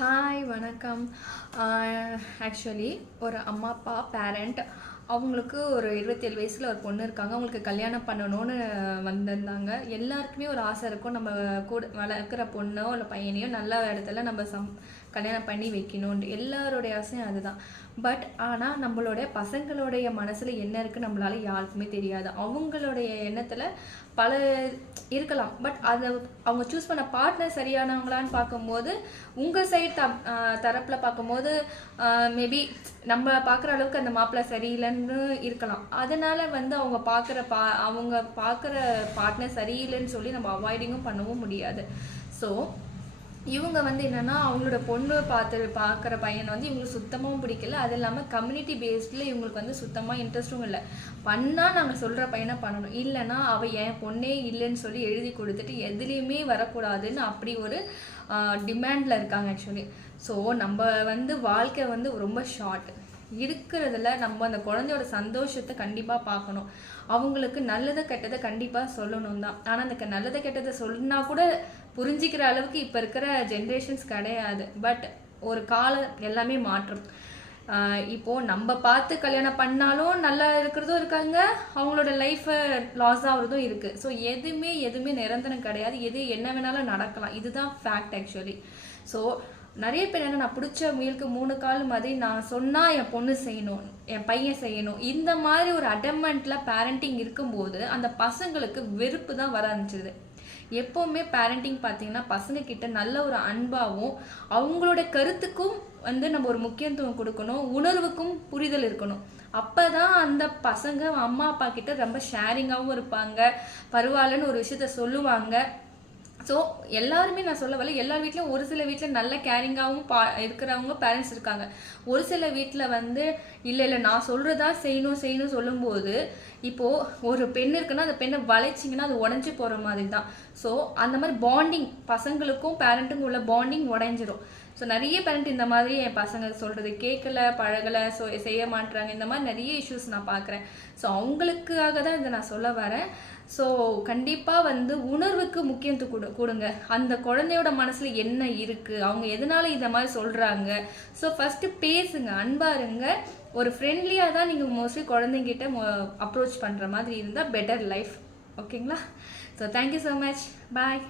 Hi வணக்கம். Actually ஒரு அம்மா அப்பா பேரண்ட் அவங்களுக்கு ஒரு 27 வயசில் ஒரு பொண்ணு இருக்காங்க. அவங்களுக்கு கல்யாணம் பண்ணணும்னு வந்திருந்தாங்க. எல்லாருக்குமே ஒரு ஆசை இருக்கும், நம்ம கூட வளர்க்குற பொண்ணோ இல்லை பையனையோ நல்ல இடத்துல நம்ம கல்யாணம் பண்ணி வைக்கணும்னு. எல்லாருடைய ஆசையும் அதுதான். பட் ஆனால் நம்மளுடைய பசங்களுடைய மனசில் என்ன இருக்குது நம்மளால யாருக்குமே தெரியாது. அவங்களுடைய எண்ணத்தில் பல இருக்கலாம். பட் அதை அவங்க சூஸ் பண்ண பார்ட்னர் சரியானவங்களான்னு பார்க்கும்போது உங்கள் சைட் தரப்பில் பார்க்கும்போது மேபி நம்ம பார்க்குற அளவுக்கு அந்த மாப்பிள்ளை சரியில்லைன்னு இருக்கலாம். அதனால் அவங்க பார்க்குற பார்ட்னர் சரியில்லைன்னு சொல்லி நம்ம அவாய்டிங்கும் பண்ணவும் முடியாது. ஸோ இவங்க என்னென்னா அவங்களோட பொண்ணு பார்க்குற பையனை இவங்களுக்கு சுத்தமாகவும் பிடிக்கல. அது இல்லாமல் கம்யூனிட்டி பேஸ்டில் இவங்களுக்கு சுத்தமாக இன்ட்ரெஸ்ட்டும் இல்லை. பண்ணால் நாங்கள் சொல்கிற பையனை பண்ணணும், இல்லைன்னா அவள் என் பொண்ணே இல்லைன்னு சொல்லி எழுதி கொடுத்துட்டு எதுலேயுமே வரக்கூடாதுன்னு அப்படி ஒரு டிமாண்டில் இருக்காங்க ஆக்சுவலி. ஸோ நம்ம வாழ்க்கை ரொம்ப ஷார்ட் இருக்கிறதுல நம்ம அந்த குழந்தையோட சந்தோஷத்தை கண்டிப்பாக பார்க்கணும். அவங்களுக்கு நல்லதை கெட்டதை கண்டிப்பாக சொல்லணும் தான். ஆனால் அந்த நல்லதை கெட்டதை சொன்னா கூட புரிஞ்சிக்கிற அளவுக்கு இப்போ இருக்கிற ஜென்ரேஷன்ஸ் கிடையாது. பட் ஒரு காலம் எல்லாமே மாற்றம். இப்போது நம்ம பார்த்து கல்யாணம் பண்ணாலும் நல்லா இருக்கிறதும் இருக்காங்க, அவங்களோட லைஃப்பை லாஸ் ஆகுறதும் இருக்குது. ஸோ எதுவுமே நிரந்தரம் கிடையாது. எது என்ன வேணாலும் நடக்கலாம். இதுதான் ஃபேக்ட் ஆக்சுவலி. ஸோ நிறைய பேர் நான் பிடிச்ச முயலுக்கு 3 கால் மாதிரி நான் சொன்னால் என் பொண்ணு செய்யணும், என் பையன் செய்யணும், இந்த மாதிரி ஒரு அடமெண்ட்டில் பேரண்டிங் இருக்கும்போது அந்த பசங்களுக்கு வெறுப்பு தான் வர ஆரம்பிச்சிது. எப்போவுமே பேரண்டிங் பார்த்தீங்கன்னா பசங்க கிட்ட நல்ல ஒரு அன்பாகவும் அவங்களோட கருத்துக்கும் நம்ம ஒரு முக்கியத்துவம் கொடுக்கணும், உணர்வுக்கும் புரிதல் இருக்கணும். அப்போ தான் அந்த பசங்க அம்மா அப்பா கிட்ட ரொம்ப ஷேரிங்காகவும் இருப்பாங்க, பரவாயில்லன்னு ஒரு விஷயத்த சொல்லுவாங்க. ஸோ எல்லாருமே நான் சொல்ல வரல, எல்லா வீட்லையும் ஒரு சில வீட்டில் நல்ல கேரிங்காகவும் இருக்கிறவங்க பேரண்ட்ஸ் இருக்காங்க. ஒரு சில வீட்டில் இல்லை நான் சொல்கிறதா செய்யணும் சொல்லும்போது இப்போது ஒரு பெண் இருக்குன்னா அந்த பெண்ணை வளைச்சிங்கன்னா அது உடஞ்சி போகிற மாதிரி தான். ஸோ அந்த மாதிரி பாண்டிங் பசங்களுக்கும் பேரண்ட்டுக்கும் உள்ள பாண்டிங் உடைஞ்சிரும். ஸோ நிறைய பேரண்ட் இந்த மாதிரி என் பசங்க சொல்கிறது கேட்கல, பழகலை, ஸோ செய்ய மாட்டுறாங்க, இந்த மாதிரி நிறைய இஷ்யூஸ் நான் பார்க்குறேன். ஸோ அவங்களுக்காக தான் இதை நான் சொல்ல வரேன். ஸோ கண்டிப்பாக உணர்வுக்கு முக்கியத்துவம் கொடுங்க. அந்த குழந்தையோட மனசில் என்ன இருக்குது, அவங்க எதனால இந்த மாதிரி சொல்கிறாங்க. ஸோ ஃபஸ்ட்டு பேசுங்க, அன்பாக இருங்க. ஒரு ஃப்ரெண்ட்லியாக தான் நீங்கள் மோஸ்ட்லி குழந்தைங்கிட்ட அப்ரோச் பண்ணுற மாதிரி இருந்தால் பெட்டர் லைஃப். ஓகேங்களா? So thank you so much. பாய்.